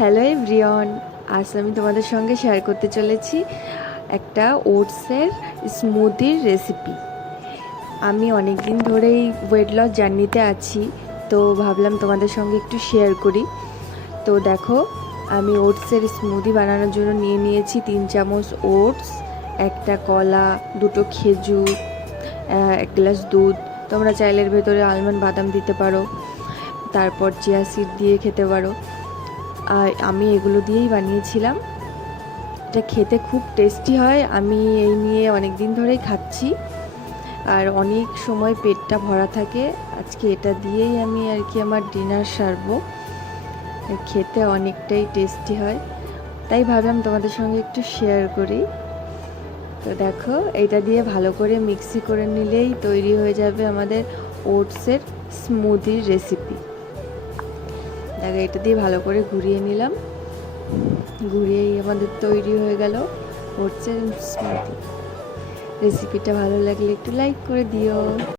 Hello everyone, আজ আমি তোমাদের সঙ্গে শেয়ার করতে চলেছি একটা ওটসের স্মুদির রেসিপি। আমি অনেক দিন ধরেই ওয়েট লস জার্নিতে আছি, তো ভাবলাম তোমাদের সঙ্গে একটু শেয়ার করি। তো দেখো, আমি ওটসের স্মুদি বানানোর জন্য নিয়ে নিয়েছি 3 চামচ ওটস, একটা কলা, 2টো খেজুর, 1 গ্লাস দুধ। তোমরা চাইলে এর ভেতরে আলমন্ড বাদাম দিতে পারো, তারপর চিয়া সিড দিয়ে খেতে পারো। আর আমি এগুলো দিয়েই বানিয়েছিলাম। এটা খেতে খুব টেস্টি হয়। আমি এই নিয়ে অনেক দিন ধরেই খাচ্ছি, আর অনেক সময় পেটটা ভরা থাকে। আজকে এটা দিয়েই আমি আর কি আমার ডিনার সারবো। খেতে অনেকটাই টেস্টি হয়, তাই ভাবলাম তোমাদের সঙ্গে একটু শেয়ার করি। তো দেখো, এটা দিয়ে ভালো করে মিক্সি করে নিলেই তৈরি হয়ে যাবে আমাদের ওটসের স্মুদির রেসিপি। দেখো, এটা দিয়ে ভালো করে ঘুরিয়ে নিলাম, ঘুরিয়েই আমাদের তৈরি হয়ে গেল ওটসের স্মুদি। রেসিপিটা ভালো লাগলে একটু লাইক করে দিও।